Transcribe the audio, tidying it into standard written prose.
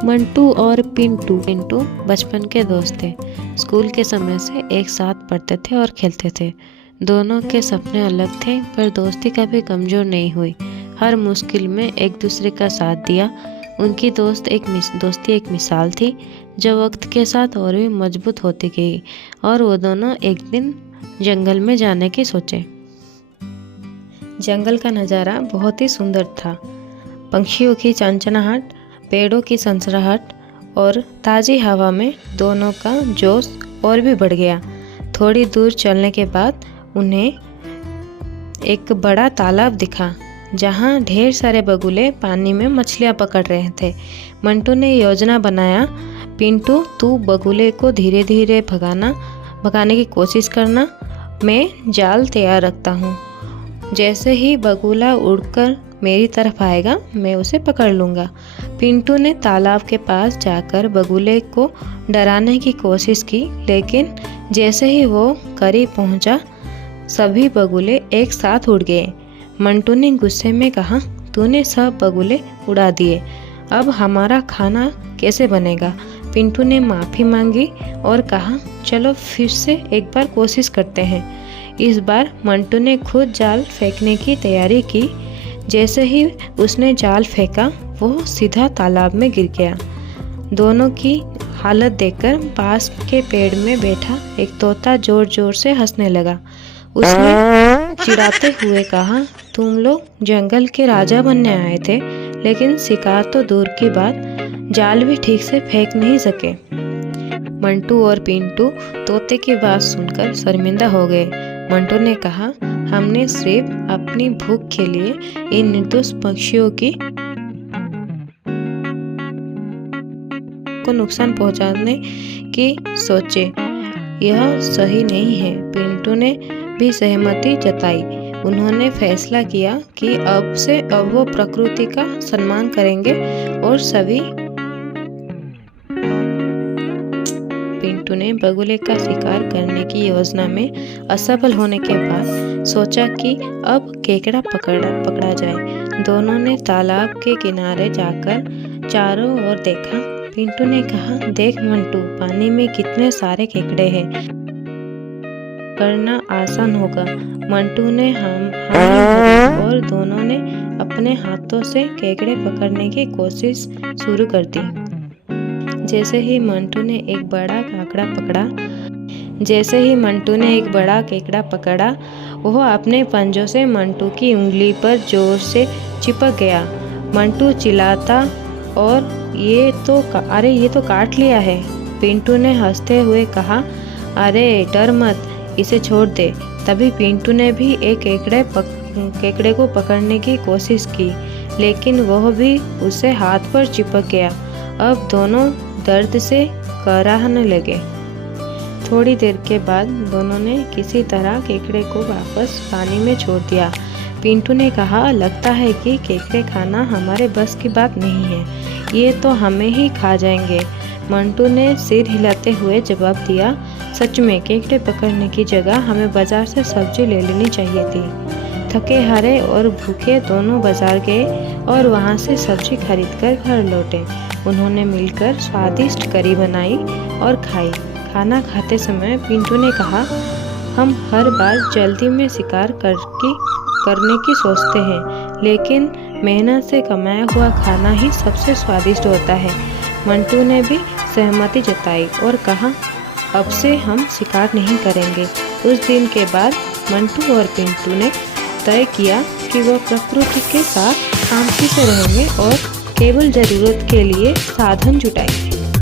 मंटू और पिंटू बचपन के दोस्त थे। स्कूल के समय से एक साथ पढ़ते थे और खेलते थे। दोनों के सपने अलग थे, पर दोस्ती कभी कमज़ोर नहीं हुई। हर मुश्किल में एक दूसरे का साथ दिया। उनकी दोस्ती एक मिसाल थी, जो वक्त के साथ और भी मजबूत होती गई। और वो दोनों एक दिन जंगल में जाने की सोचे। जंगल का नज़ारा बहुत ही सुंदर था। पंछियों की चंचनाहट, पेड़ों की सनसनाहट और ताज़ी हवा में दोनों का जोश और भी बढ़ गया। थोड़ी दूर चलने के बाद उन्हें एक बड़ा तालाब दिखा, जहाँ ढेर सारे बगुले पानी में मछलियाँ पकड़ रहे थे। मंटू ने योजना बनाया, पिंटू तू बगुले को धीरे धीरे भगाने की कोशिश करना, मैं जाल तैयार रखता हूँ। जैसे ही बगुला उड़कर मेरी तरफ आएगा, मैं उसे पकड़ लूँगा। पिंटू ने तालाब के पास जाकर बगुले को डराने की कोशिश की, लेकिन जैसे ही वो करीब पहुँचा, सभी बगुले एक साथ उड़ गए। मंटू ने गुस्से में कहा, तूने सब बगुले उड़ा दिए, अब हमारा खाना कैसे बनेगा? पिंटू ने माफ़ी मांगी और कहा, चलो फिर से एक बार कोशिश करते हैं। इस बार मंटू ने खुद जाल फेंकने की तैयारी की। जैसे ही उसने जाल फेंका, वो सीधा तालाब में गिर गया। दोनों की हालत देखकर पास के पेड़ में बैठा एक तोता जोर जोर से हंसने लगा। उसने चिढ़ाते हुए कहा, तुम लोग जंगल के राजा बनने आए थे, लेकिन शिकार तो दूर की बात, जाल भी ठीक से फेंक नहीं सके। मंटू और पिंटू तोते की बात सुनकर शर्मिंदा हो गए। मंटू ने कहा, हमने सिर्फ अपनी भूख के लिए इन निर्दोष पक्षियों को नुकसान पहुंचाने की सोचे। यह सही नहीं है। पिंटू ने भी सहमति जताई। उन्होंने फैसला किया कि अब वो प्रकृति का सम्मान करेंगे और सभी पिंटू ने बगुले का शिकार करने की योजना में असफल होने के बाद सोचा कि अब केकड़ा पकड़ा जाए। दोनों ने तालाब के किनारे जाकर चारों ओर देखा। पिंटू ने कहा, देख मंटू, पानी में कितने सारे केकड़े हैं, करना आसान होगा। मंटू ने हामी और दोनों ने अपने हाथों से केकड़े पकड़ने की कोशिश शुरू कर दी। जैसे ही मंटू ने एक बड़ा केकड़ा पकड़ा, वह अपने पंजों से मंटू की उंगली पर जोर से चिपक गया। मंटू चिल्लाता, और ये तो काट लिया है। पिंटू ने हंसते हुए कहा, अरे डर मत, इसे छोड़ दे। तभी पिंटू ने भी एक केकड़े को पकड़ने की कोशिश की, लेकिन वह भी उसे हाथ पर चिपक गया। अब दोनों दर्द से कराहने लगे। थोड़ी देर के बाद दोनों ने किसी तरह केकड़े को वापस पानी में छोड़ दिया। पिंटू ने कहा, लगता है कि केकड़े खाना हमारे बस की बात नहीं है, ये तो हमें ही खा जाएंगे। मंटू ने सिर हिलाते हुए जवाब दिया, सच में केकड़े पकड़ने की जगह हमें बाजार से सब्जी ले लेनी चाहिए थी। थके हारे और भूखे दोनों बाजार गए और वहाँ से सब्जी खरीदकर घर लौटे। उन्होंने मिलकर स्वादिष्ट करी बनाई और खाई। खाना खाते समय पिंटू ने कहा, हम हर बार जल्दी में शिकार करने की सोचते हैं, लेकिन मेहनत से कमाया हुआ खाना ही सबसे स्वादिष्ट होता है। मंटू ने भी सहमति जताई और कहा, अब से हम शिकार नहीं करेंगे। उस दिन के बाद मंटू और पिंटू ने तय किया कि वह प्रकृति के साथ शांति से रहेंगे और केवल ज़रूरत के लिए साधन जुटाएंगे।